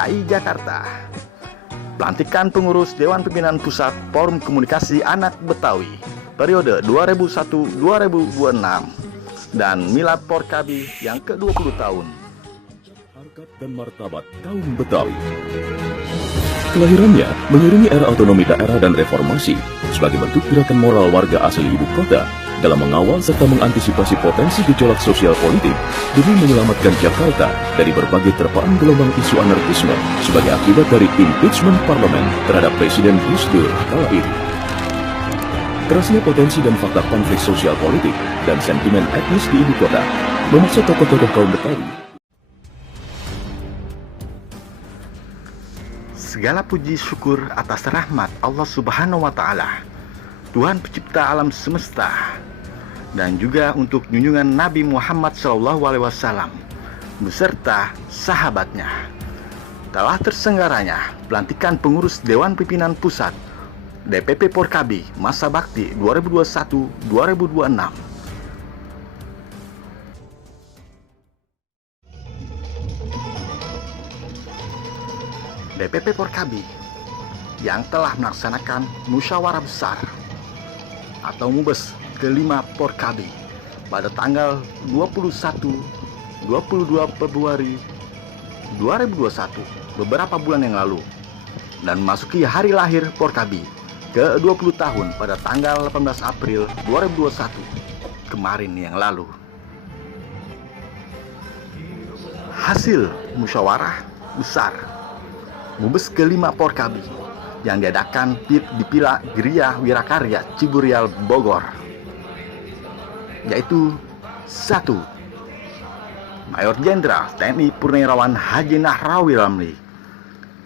DKI Jakarta. Pelantikan pengurus Dewan Pimpinan Pusat Forum Komunikasi Anak Betawi periode 2001-2026 dan Milad Porkabi yang ke-20 tahun. Harkat dan martabat kaum Betawi. Kelahirannya mengiringi era otonomi daerah dan reformasi sebagai bentuk gerakan moral warga asli ibu kota dalam mengawal serta mengantisipasi potensi gejolak sosial politik demi menyelamatkan Jakarta dari berbagai terpaan gelombang isu anarkisme sebagai akibat dari impeachment parlemen terhadap Presiden Gus Dur kala itu. Kerasnya potensi dan fakta konflik sosial politik dan sentimen etnis di ibu kota memaksa tokoh-tokoh kaum Betawi. Segala puji syukur atas rahmat Allah Subhanahu wa Ta'ala, Tuhan Pencipta alam semesta, dan juga untuk junjungan Nabi Muhammad SAW beserta sahabatnya. Telah terselenggaranya pelantikan pengurus Dewan Pimpinan Pusat DPP Porkabi masa bakti 2021-2026. DPP Porkabi yang telah melaksanakan musyawarah besar atau mubes kelima Porkabi pada tanggal 21-22 Februari 2021 beberapa bulan yang lalu, dan memasuki hari lahir Porkabi ke-20 tahun pada tanggal 18 April 2021 kemarin yang lalu. Hasil musyawarah besar mubes kelima Porkabi yang diadakan di Pila Geria Wirakarya Ciburial Bogor, yaitu 1. Mayor Jenderal TNI Purnawirawan Haji Nahrawi Ramli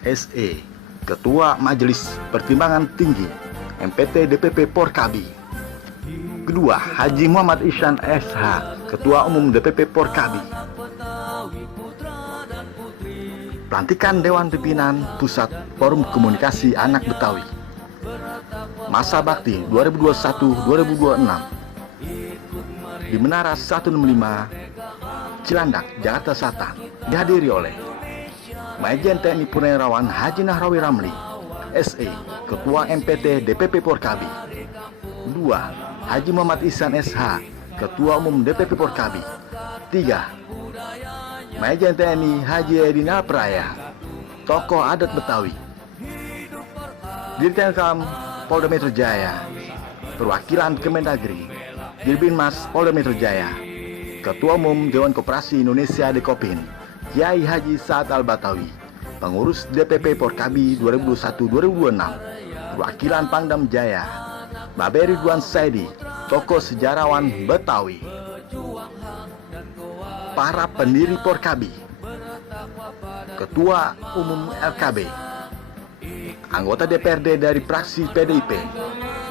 SE, Ketua Majelis Pertimbangan Tinggi MPT DPP Porkabi. 2. Haji Muhammad Ihsan SH, Ketua Umum DPP Porkabi. Pelantikan Dewan Pimpinan Pusat Forum Komunikasi Anak Betawi masa bakti 2021-2026 di Menara 165 Cilandak, Jakarta Selatan, dihadiri oleh Majen TNI Purnawirawan Haji Nahrawi Ramli SE, Ketua MPT DPP Porkabi. 2. Haji Muhammad Ihsan SH, Ketua Umum DPP Porkabi. 3. Majen TNI Haji Edi Nalpraya, tokoh adat Betawi. Dirtenkam Polda Metro Jaya, perwakilan Kemendagri, Dirbinmas Polda Metro Jaya, Ketua Umum Dewan Koperasi Indonesia Dekopin, Kiai Haji Saad Al-Batawi, pengurus DPP Porkabi 2021-2026, perwakilan Pangdam Jaya, Babe Ridwan Saidi, tokoh sejarawan Betawi. Para pendiri Porkabi, Ketua Umum LKB, anggota DPRD dari fraksi PDIP,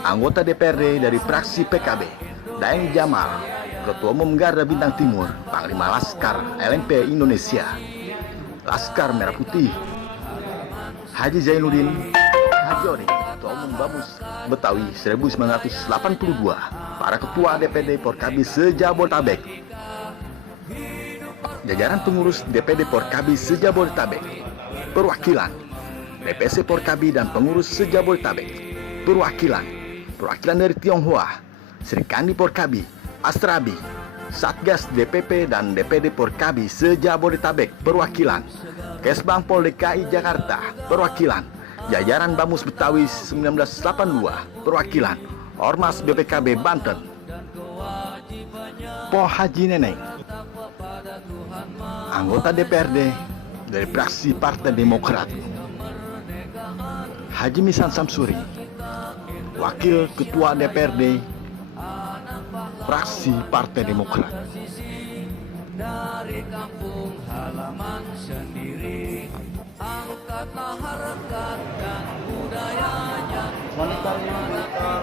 anggota DPRD dari fraksi PKB, Daeng Jamal, Ketua Umum Garda Bintang Timur, Panglima Laskar LMP Indonesia, Laskar Merah Putih, Haji Zainuddin Hajori, Ketua Umum Bamus Betawi 1982, para Ketua DPD Porkabi se-Jabodetabek, jajaran pengurus DPD Porkabi se-Jabodetabek, perwakilan DPC Porkabi dan pengurus se-Jabodetabek, perwakilan dari Tionghoa, Serikandi Porkabi, Astrabi, Satgas DPP dan DPD Porkabi se-Jabodetabek, perwakilan Kesbang Pol DKI Jakarta, perwakilan jajaran Bamus Betawi 1982, perwakilan Ormas BPKB Banten, Po Haji Neneng, anggota DPRD dari fraksi Partai Demokrat, Haji Misan Samsuri, wakil ketua DPRD fraksi Partai Demokrat. Dari kampung halaman sendiri, angkatlah harkat dan budayanya, Merdeka Tunggal Ika.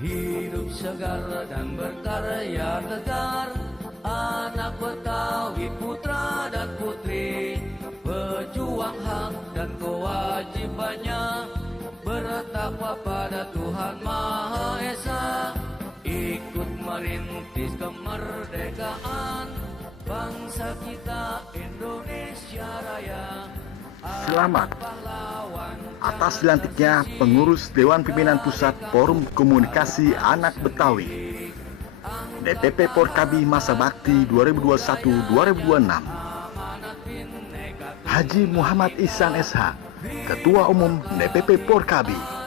Hidup segar dan berkarya tegar, anak Betawi putra dan putri. kepada Tuhan Maha Esa, ikut merintis kemerdekaan bangsa kita Indonesia Raya. Selamat atas dilantiknya pengurus Dewan Pimpinan Pusat Forum Komunikasi Anak Betawi DPP Porkabi Masa Bakti 2021-2026. Haji Muhammad Ihsan SH, Ketua Umum DPP Porkabi.